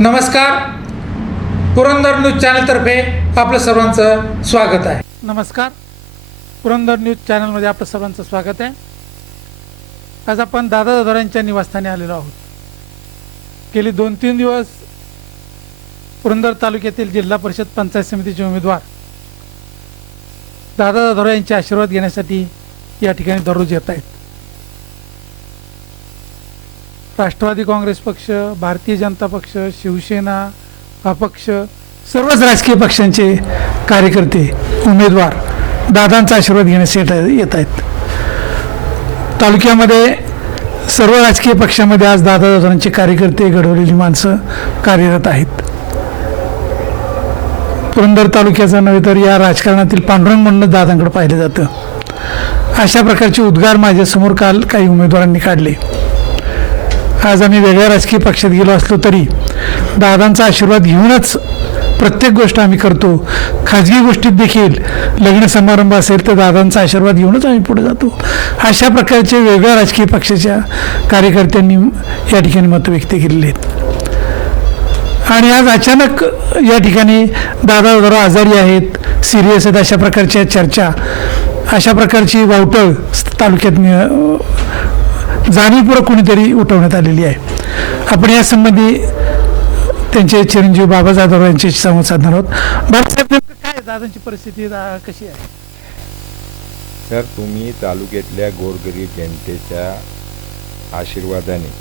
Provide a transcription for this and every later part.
नमस्कार. पुरंदर न्यूज चॅनलतर्फे आपलं सर्वांचं स्वागत आहे. नमस्कार. पुरंदर न्यूज चॅनलमध्ये आपलं सर्वांचं स्वागत आहे. आज आपण दादा दादोरांच्या निवासस्थानी आलेलो आहोत. गेली दोन तीन दिवस पुरंदर तालुक्यातील जिल्हा परिषद पंचायत समितीचे उमेदवार दादा दादोरा यांचे आशीर्वाद घेण्यासाठी या ठिकाणी दररोज येत आहेत. राष्ट्रवादी काँग्रेस पक्ष भारतीय जनता पक्ष शिवसेना अपक्ष सर्वच राजकीय पक्षांचे कार्यकर्ते उमेदवार दादांचा आशीर्वाद घेण्यास येत आहेत. तालुक्यामध्ये सर्व राजकीय पक्षामध्ये आज दादा दादांचे कार्यकर्ते घडवलेली माणसं कार्यरत आहेत. पुरंदर तालुक्याचं नव्हे तर या राजकारणातील पांडुरंग म्हणून दादांकडे पाहिलं जातं. अशा प्रकारचे उद्गार माझ्यासमोर काल काही उमेदवारांनी काढले. आज आम्ही वेगळ्या राजकीय पक्षात गेलो असलो तरी दादांचा आशीर्वाद घेऊनच प्रत्येक गोष्ट आम्ही करतो. खाजगी गोष्टीत देखील लग्न समारंभ असेल तर दादांचा आशीर्वाद घेऊनच आम्ही पुढे जातो. अशा प्रकारचे वेगळ्या राजकीय पक्षाच्या कार्यकर्त्यांनी या ठिकाणी मतं व्यक्त केलेली आहेत. आणि आज अचानक या ठिकाणी दादा जरा आजारी आहेत सिरियस आहेत अशा प्रकारच्या चर्चा अशा प्रकारची वावटळ तालुक्यात जाणीवपूर्वक कुणीतरी उठवण्यात आलेली आहे. आपण यासंबंधी त्यांचे चिरंजीव बाबा जाधव यांच्याशी संवाद साधणार आहोत. बाबासाहेब नेमकं काय दादांची परिस्थिती दा- कशी आहे? तर तुम्ही तालुक्यातल्या गोरगरीब जनतेच्या आशीर्वादाने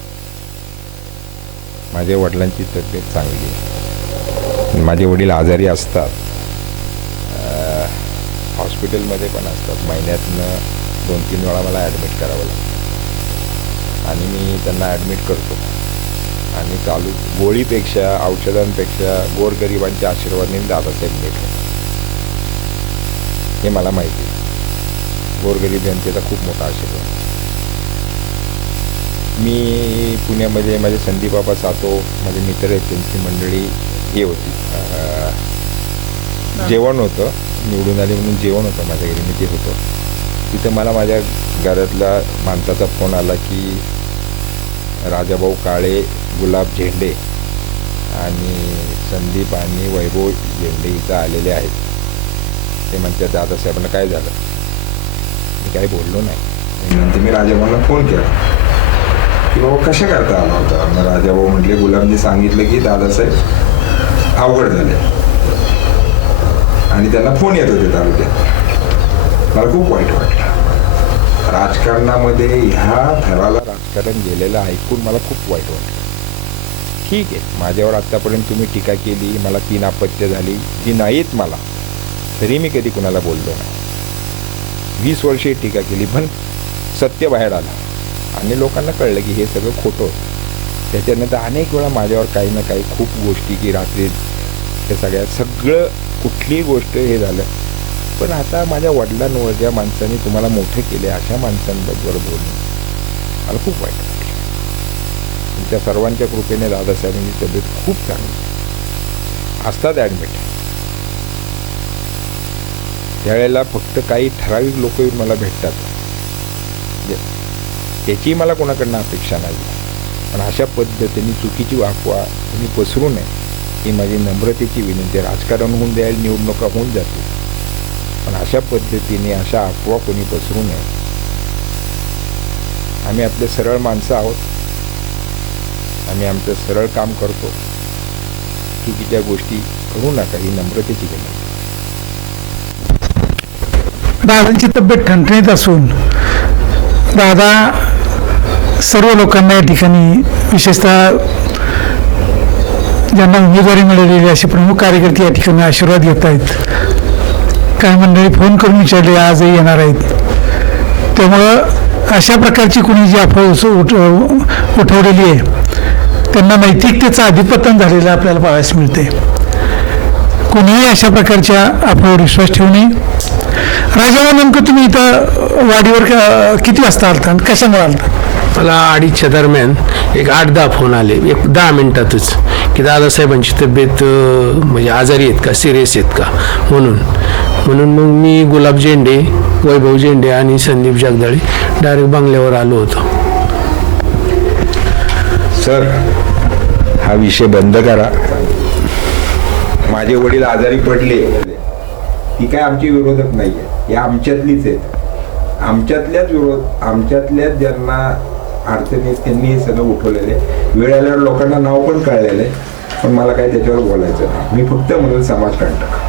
माझ्या वडिलांची तब्येत चांगली आहे. माझे वडील आजारी असतात. अं, हॉस्पिटलमध्ये पण असतात. महिन्यातनं दोन तीन वेळा मला ॲडमिट करावं लागतं. आणि मी त्यांना ॲडमिट करतो. आणि चालू गोळीपेक्षा औषधांपेक्षा गोरगरिबांच्या आशीर्वादाने दादासाहेब भेटले. हे मला माहिती आहे. गोरगरीब जनतेचा खूप मोठा आशीर्वाद. मी पुण्यामध्ये माझे संदीपबाबा सातो माझे मित्र आहेत त्यांची मंडळी हे होती. जेवण होतं निवडून आले म्हणून जेवण होतं माझ्या घरी मी ते होतो. तिथं मला माझ्या घरातल्या माणसाचा फोन आला की राजाभाऊ काळे गुलाब झेंडे आणि संदीप आणि वैभव झेंडे इथं आलेले आहेत. ते म्हणतात दादासाहेबांना काय झालं? मी काही बोललो नाही. नंतर मी राजाभाऊला फोन केला. की बाबा कशा करता आला होता? मग राजाभाऊ म्हटले गुलाबनी सांगितलं की दादासाहेब अवघड झाले. आणि त्यांना फोन येत होते तालुक्यात. मला खूप वाईट वाटलं. राजकारणामध्ये ह्या थराला राजकारण गेलेलं ऐकून मला खूप वाईट वाटलं. ठीक आहे माझ्यावर आत्तापर्यंत तुम्ही टीका केली मला तीन अपत्य झाली जी नाहीत मला तरी मी कधी कुणाला बोललो नाही. वीस वर्षे टीका केली पण सत्य बाहेर आलं. आणि लोकांना कळलं की हे सगळं खोटं होतं. त्याच्यानंतर अनेक वेळा माझ्यावर काही ना काही खूप गोष्टी की रात्री हे सगळ्या सगळं कुठलीही गोष्ट हे झालं पण आता माझ्या वडिलांवर ज्या माणसांनी तुम्हाला मोठे केले अशा माणसांबरोबर बोलणं मला खूप वाईट वाटलं. तुमच्या सर्वांच्या कृपेने दादासाहेबांची तब्येत खूप चांगली असतात ॲडमिट त्यावेळेला फक्त काही ठराविक लोक येऊन मला भेटतात. म्हणजे त्याची मला कोणाकडनं अपेक्षा नाही. पण अशा पद्धतीने चुकीची वाफवा तुम्ही पसरू नये ही माझी नम्रतेची विनंती राजकारण होऊन द्यायला निवडणुका होऊन जातील. पण अशा पद्धतीने अशा अफवा कोणी पसरू नये. आम्ही आपले सरळ माणसं आहोत. आम्ही आमचं सरळ काम करतो. चुकीच्या गोष्टी करू नका ही नम्रतेची विनंती. दादांची तब्येत ठणठणीत असून दादा सर्व लोकांना या ठिकाणी विशेषतः ज्यांना उमेदवारी मिळालेली असे प्रमुख कार्यकर्ते या ठिकाणी आशीर्वाद घेत आहेत. काही मंडळी फोन करून विचारले आजही येणार आहेत. त्यामुळं अशा प्रकारची कुणी जी अफवा उठ उठवलेली आहे त्यांना नैतिकतेचं अधिपतन झालेलं आपल्याला पाहायला मिळते कोणीही अशा प्रकारच्या अफवावर विश्वास ठेवू नये. राजाला नेमकं तुम्ही इथं वाडीवर किती वाजता आलता आणि कशामुळे आलता? मला अडीचच्या दरम्यान एक आठ दहा फोन आले एक दहा मिनिटातच की दादासाहेबांची तब्येत म्हणजे आजारी आहेत का सिरियस आहेत का म्हणून. म्हणून मग मी गुलाब झेंडे वैभव झेंडे आणि संदीप जगदाळे डायरेक्ट बंगल्यावर आलो होतो. सर हा विषय बंद करा. माझे वडील आजारी पडले. ती काय आमची विरोधक आहे या आमच्यातलीच आहेत. आमच्यातल्याच विरोध आमच्यातल्याच ज्यांना अडचणी आहेत त्यांनी हे सगळं उठवलेलं आहे. वेळ आल्यावर लोकांना नाव पण कळलेलं आहे. पण मला काय त्याच्यावर बोलायचं नाही. मी फक्त म्हणून समाजकंटक